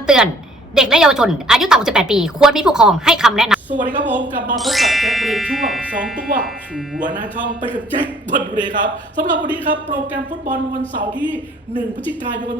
ำเตือน เด็กและเยาวชน อายุต่ำกว่า18 ปี ควรมีผู้ปกครองให้คำแนะนำ สวัสดีครับผมกลับมาพบกับแจ็คเบรนช่วง 2 ตัวชัวร์หน้าช่องไปกับแจ็คบอลดูเลยครับสำหรับวันนี้ครับโปรแกรมฟุตบอลวันเสาร์ที่ 1 พฤศจิกายน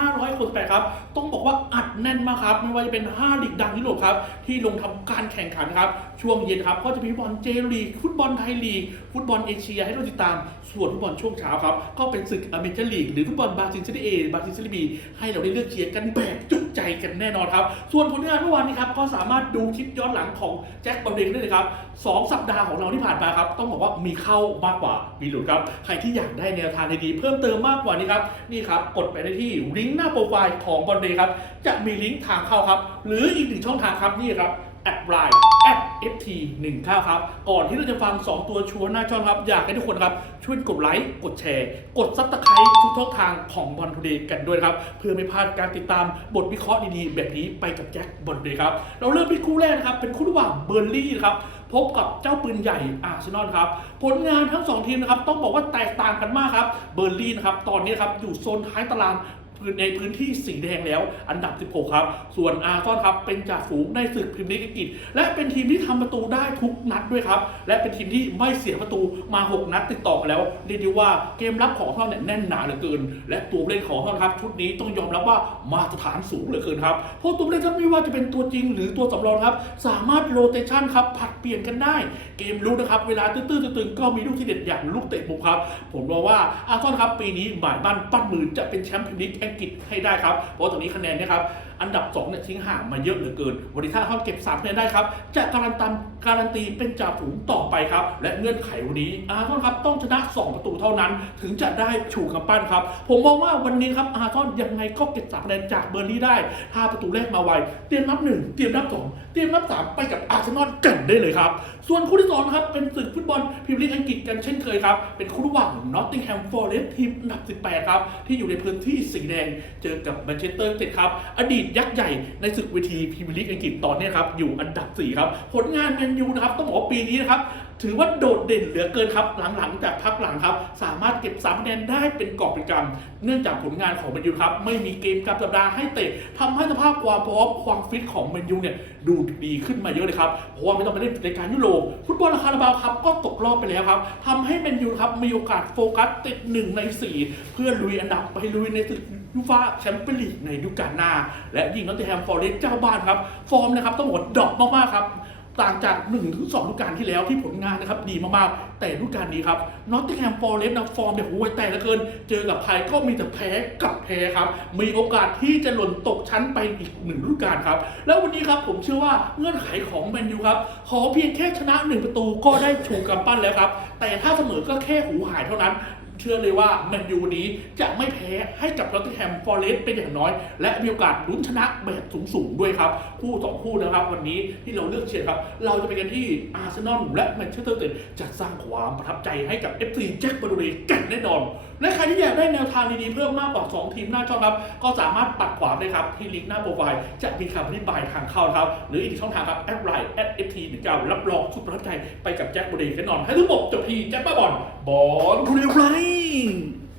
2568 ครับ ต้องบอกว่าอัดแน่นมากครับ ไม่ว่าจะเป็น 5 ลีกดังยุโรปครับ ที่ลงทำการแข่งขันครับ ช่วงเย็นครับ ก็จะมีฟุตบอลเจลีกฟุตบอลไทยลีก ฟุตบอลเอเชียให้เราติดตามส่วนฟุตบอลช่วงเช้าครับก็เป็นศึกอเมริกันลีกหรือฟุตบอลบราซิลซีรีเอบราซิลซีรีบีให้เราได้เลือกเชียร์กันแบบจุใจกันแน่นอนครับส่วนผลงานเมื่อวานนี้ครับก็สามารถดูคลิปย้อนหลังของแจ็คบอลเดงได้เลยครับสองสัปดาห์ของเราที่ผ่านมาครับ ต้องบอกว่ามีเข้ามากกว่ามีหลุดครับ ใครที่อยากได้แนวทางดีๆเพิ่มเติมมากกว่านี้ครับ นี่ครับ กดไปได้ที่ลิงก์หน้าโปรไฟล์ของบอลเดงครับ จะมีลิงก์ทางเข้าครับ หรืออีกหนึ่งช่องทางครับนี่ครับ ดไลน์แอด ft 1 9 ครับ ก่อนที่เราจะฟัง 2 ตัวชัวร์หน้าช่องครับ อยากให้ทุกคนครับ ช่วยกดไลค์ กดแชร์ กดซับสไครต์ทุกช่องทางของบอลทูเดย์กันด้วยครับ เพื่อไม่พลาดการติดตามบทวิเคราะห์ดีๆ แบบนี้ไปกับแจ็คบอลทูเดย์ครับ เราเริ่มที่คู่แรกนะครับ เป็นคู่ระหว่างเบอร์ลี่ครับพบกับเจ้าปืนใหญ่อาร์เซนอลครับ ผลงานทั้ง 2 ทีมนะครับ ต้องบอกว่าแตกต่างกันมากครับ เบอร์ลี่นะครับ ตอนนี้ครับอยู่โซนท้ายตาราง พื้นในพื้นที่สีแดงแล้ว อันดับ 16 ครับ ส่วนอาร์ซอนครับเป็นจ่าฝูงในศึกพรีเมียร์ลีกอังกฤษและเป็นทีมที่ทำประตูได้ทุกนัดด้วยครับ และเป็นทีมที่ไม่เสียประตูมา 6 นัดติดต่อกันแล้วเรียกได้ว่าเกมรับของเขาเนี่ยแน่นหนาเหลือเกิน และตัวเล่นของเขาครับ ชุดนี้ต้องยอมรับว่ามาตรฐานสูงเหลือเกินครับเพราะตัวเล่นครับไม่ว่าจะเป็นตัวจริงหรือตัวสำรองครับ สามารถโรเตชันครับผัดเปลี่ยนกันได้ เกมลุกนะครับเวลาตื้อๆตึงๆก็มีลูกที่เด็ดอย่างลูกเตะมุมครับ ผมบอกว่าอาร์ซอนครับปีนี้หมายมั่นปั้นมือจะเป็นแชมป์พรีเมียร์ลีกกิจให้ได้ครับเพราะตรงนี้คะแนนเนะครับ อันดับ2เนี่ยทิ้งห่างมาเยอะเหลือเกิน วันนี้ถ้าเขาเก็บ3คะแนนได้ครับ จะการันตีการันตีเป็นจ่าฝูงต่อไปครับ และเงื่อนไขวันนี้อาร์ซอนครับต้องชนะ 2 ประตูเท่านั้น ถึงจะได้ชูกำปั้นครับ ผมมองว่าวันนี้ครับอาร์ซอนยังไงก็เก็บ3คะแนนจากเบอร์ลี่ได้ ถ้าประตูแรกมาไว เตรียมนับ 1 เตรียมนับ 2 เตรียมนับ 3 ไปกับอาร์เซนอลกันได้เลยครับ ส่วนคู่ที่สองครับเป็นศึกฟุตบอลพรีเมียร์ลีกอังกฤษกันเช่นเคยครับ เป็นคู่ระหว่างนอตติงแฮมฟอร์เรสต์ทีมอันดับ 18 ครับ ที่อยู่ในพื้นที่สีแดง เจอกับแมนเชสเตอร์เต็ดครับ อดีตยักษ์ใหญ่ในศึกเวทีพรีเมียร์ลีกอังกฤษตอนนี้ครับอยู่อันดับ 4 ครับ ผลงานแมนยูนะครับต้องบอกว่าปีนี้นะครับถือว่าโดดเด่นเหลือเกินครับ หลังๆจากพักหลังครับ สามารถเก็บ3คะแนนได้เป็นกอบเป็นกำเนื่องจากผลงานของแมนยูครับ ไม่มีเกมกลับสัปดาห์ให้เตะทำให้สภาพความพร้อมความฟิตของแมนยูเนี่ยดูดีขึ้นมาเยอะเลยครับ เพราะว่าไม่ต้องไปเล่นรายการยุโรปฟุตบอลคาราบาวครับก็ตกรอบไปแล้วครับทำให้แมนยูครับมีโอกาสโฟกัสติดหนึ่งใน 4 เพื่อลุยอันดับไปลุยในศึก ยูฟาแชมเปี้ยนลีกในฤดูกาลหน้า และยิงนอตติแฮมฟอร์เรสต์เจ้าบ้านครับ ฟอร์มนะครับต้องบอกดรอปมากๆครับต่างจาก1นถึงสฤดูกาลที่แล้วที่ผลงานนะครับดีมากๆ แต่ฤดูกาลนี้ครับนอตติแฮมฟอร์เรสต์นะฟอร์มเนี่ยโอ้ยแต่ละเกิน เจอกับใครก็มีแต่แพ้กับแพ้ครับ มีโอกาสที่จะหล่นตกชั้นไปอีกหนึ่งฤดูกาลครับ แล้ววันนี้ครับผมเชื่อว่าเงื่อนไขของแมนยูครับ ขอเพียงแค่ชนะหนึ่งประตูก็ได้ชูกำปั้นแล้วครับ แต่ถ้าเสมอก็แค่หูหายเท่านั้น เชื่อเลยว่าแมนยูนี้จะไม่แพ้ให้กับนอตติแฮมฟอร์เรสต์เป็นอย่างน้อย และมีโอกาสลุ้นชนะแบบสูงๆด้วยครับ คู่สองคู่นะครับ วันนี้ที่เราเลือกเชียร์ครับ เราจะไปกันที่อาร์เซนอลและแมนเชสเตอร์ยูไนเต็ดจะสร้างความประทับใจให้กับ FC แจ็คบารูเรกันแน่นอน และใครที่อยากได้แนวทางดีๆเพิ่มมากกว่า 2 ทีมหน้าช่องครับ ก็สามารถปักขวาได้ครับที่ลิงก์หน้าโปรไฟล์จะมีคำอธิบายทางเข้าครับหรืออีกช่องทางครับแอดไลน์แอดเอฟทีหนึ่งเก้ารับรองสุดประทับใจไปกับแจ็คบารูเรแน่นอนให้ทุกบอกจบทีแจ็คบ้าบอลบอลทูเรียไร bem